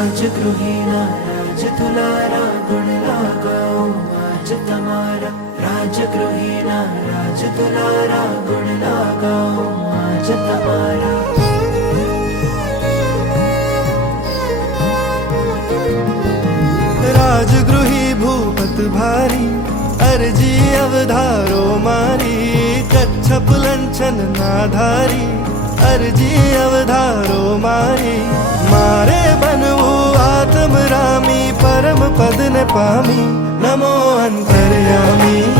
રાજગૃહિના રાજ તુલારા ગુણ લાગાઓ આજ તમારા રાજગૃહિના રાજ તુલારા ગુણ લાગાઓ આજ તમારા राजगृही भूपत भारी अर्जी अवधारो मारी कच्छप लंचन नाधारी अर्जी अवधारो मारी मारे बनवू आत्म रामी परम पद ने पामी नमो अंतर्यामी।